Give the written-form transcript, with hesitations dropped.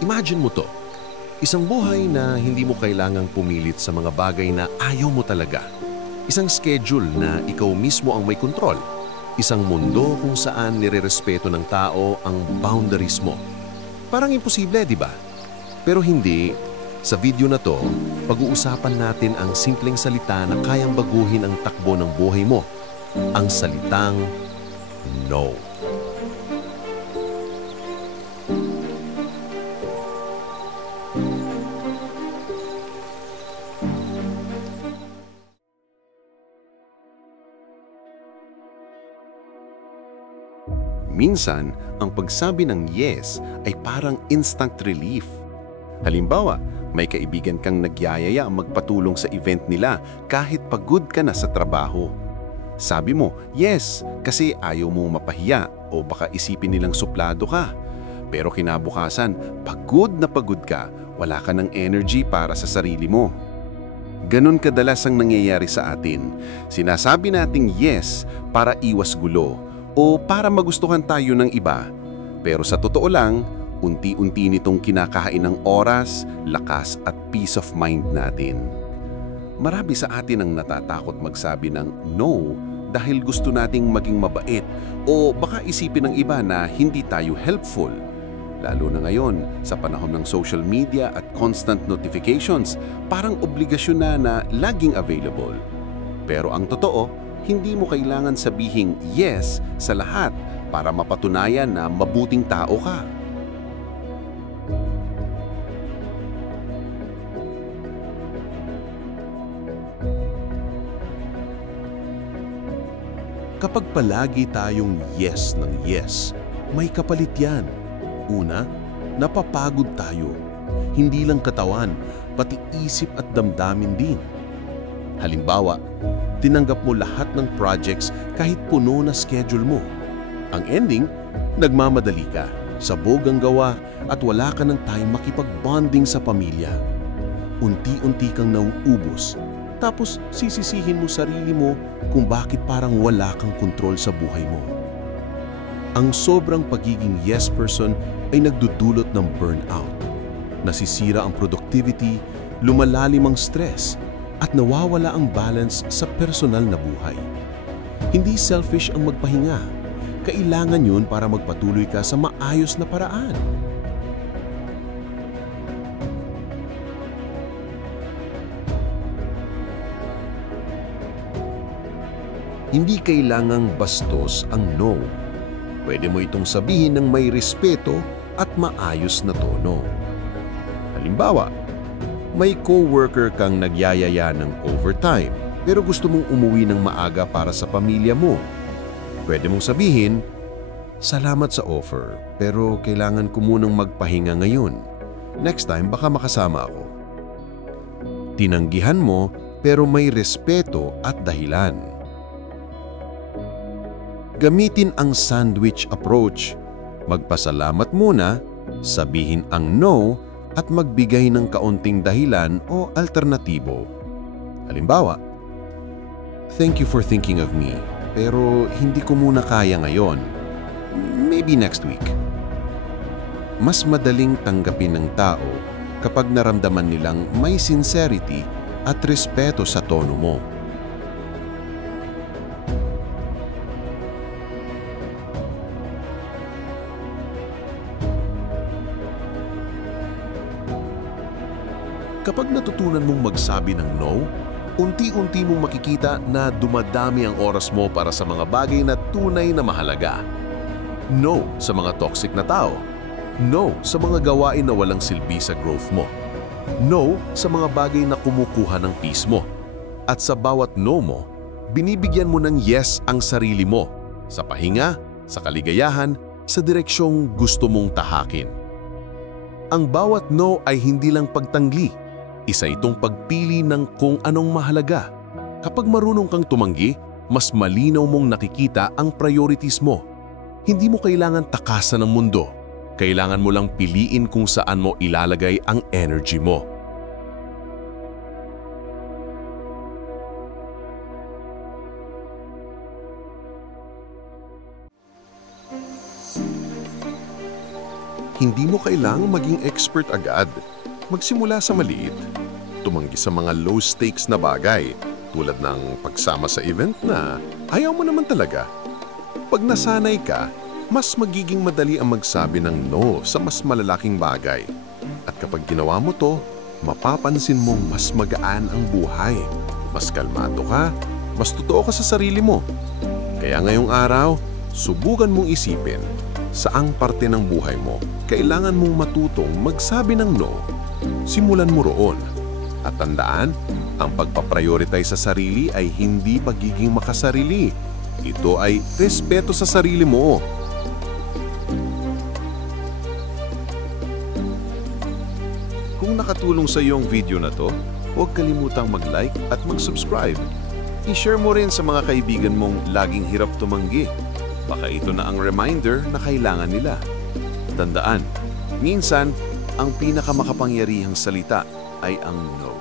Imagine mo to, isang buhay na hindi mo kailangang pumilit sa mga bagay na ayaw mo talaga. Isang schedule na ikaw mismo ang may kontrol. Isang mundo kung saan nirerespeto ng tao ang boundaries mo. Parang imposible, di ba? Pero hindi. Sa video na to, pag-uusapan natin ang simpleng salita na kayang baguhin ang takbo ng buhay mo. Ang salitang no. Minsan, ang pagsabi ng yes ay parang instant relief. Halimbawa, may kaibigan kang nagyayaya magpatulong sa event nila kahit pagod ka na sa trabaho. Sabi mo, yes, kasi ayaw mong mapahiya o baka isipin nilang suplado ka. Pero kinabukasan, pagod na pagod ka, wala ka ng energy para sa sarili mo. Ganon kadalas ang nangyayari sa atin. Sinasabi nating yes para iwas gulo o para magustuhan tayo ng iba. Pero sa totoo lang, unti-unti nitong kinakain ng oras, lakas at peace of mind natin. Marami sa atin ang natatakot magsabi ng no dahil gusto nating maging mabait o baka isipin ng iba na hindi tayo helpful. Lalo na ngayon, sa panahon ng social media at constant notifications, parang obligasyon na laging available. Pero ang totoo, hindi mo kailangan sabihing yes sa lahat para mapatunayan na mabuting tao ka. Kapag palagi tayong yes ng yes, may kapalit yan. Una, napapagod tayo. Hindi lang katawan, pati isip at damdamin din. Halimbawa, tinanggap mo lahat ng projects kahit puno na schedule mo. Ang ending, nagmamadali ka, sabog ang gawa at wala ka ng time makipag-bonding sa pamilya. Unti-unti kang nauubos, tapos sisisihin mo sarili mo kung bakit parang wala kang kontrol sa buhay mo. Ang sobrang pagiging yes person ay nagdudulot ng burnout. Nasisira ang productivity, lumalalim ang stress, at nawawala ang balance sa personal na buhay. Hindi selfish ang magpahinga. Kailangan yun para magpatuloy ka sa maayos na paraan. Hindi kailangang bastos ang no. Pwede mo itong sabihin ng may respeto at maayos na tono. Halimbawa, may coworker kang nagyayaya ng overtime pero gusto mong umuwi ng maaga para sa pamilya mo. Pwede mong sabihin, salamat sa offer pero kailangan ko munang magpahinga ngayon. Next time baka makasama ako. Tinanggihan mo pero may respeto at dahilan. Gamitin ang sandwich approach. Magpasalamat muna, sabihin ang no, at magbigay ng kaunting dahilan o alternatibo. Halimbawa, thank you for thinking of me, pero hindi ko muna kaya ngayon. Maybe next week. Mas madaling tanggapin ng tao kapag naramdaman nilang may sincerity at respeto sa tono mo. Kapag natutunan mong magsabi ng no, unti-unti mong makikita na dumadami ang oras mo para sa mga bagay na tunay na mahalaga. No sa mga toxic na tao. No sa mga gawain na walang silbi sa growth mo. No sa mga bagay na kumukuha ng peace mo. At sa bawat no mo, binibigyan mo ng yes ang sarili mo. Sa pahinga, sa kaligayahan, sa direksyong gusto mong tahakin. Ang bawat no ay hindi lang pagtanggi. Isa itong pagpili ng kung anong mahalaga. Kapag marunong kang tumanggi, mas malinaw mong nakikita ang priorities mo. Hindi mo kailangan takasan ng mundo. Kailangan mo lang piliin kung saan mo ilalagay ang energy mo. Hindi mo kailangang maging expert agad. Magsimula sa maliit. Tumanggi sa mga low-stakes na bagay tulad ng pagsama sa event na ayaw mo naman talaga. Pag nasanay ka, mas magiging madali ang magsabi ng no sa mas malalaking bagay. At kapag ginawa mo to, mapapansin mong mas magaan ang buhay. Mas kalmado ka, mas totoo ka sa sarili mo. Kaya ngayong araw, subukan mong isipin, saang parte ng buhay mo kailangan mong matutong magsabi ng no. Simulan mo roon. At tandaan, ang pagpaprioritize sa sarili ay hindi pagiging makasarili. Ito ay respeto sa sarili mo. Kung nakatulong sa iyo ang video na to, huwag kalimutang mag-like at mag-subscribe. I-share mo rin sa mga kaibigan mong laging hirap tumanggi. Baka ito na ang reminder na kailangan nila. Tandaan, minsan, ang pinakamakapangyarihang salita ay ang no.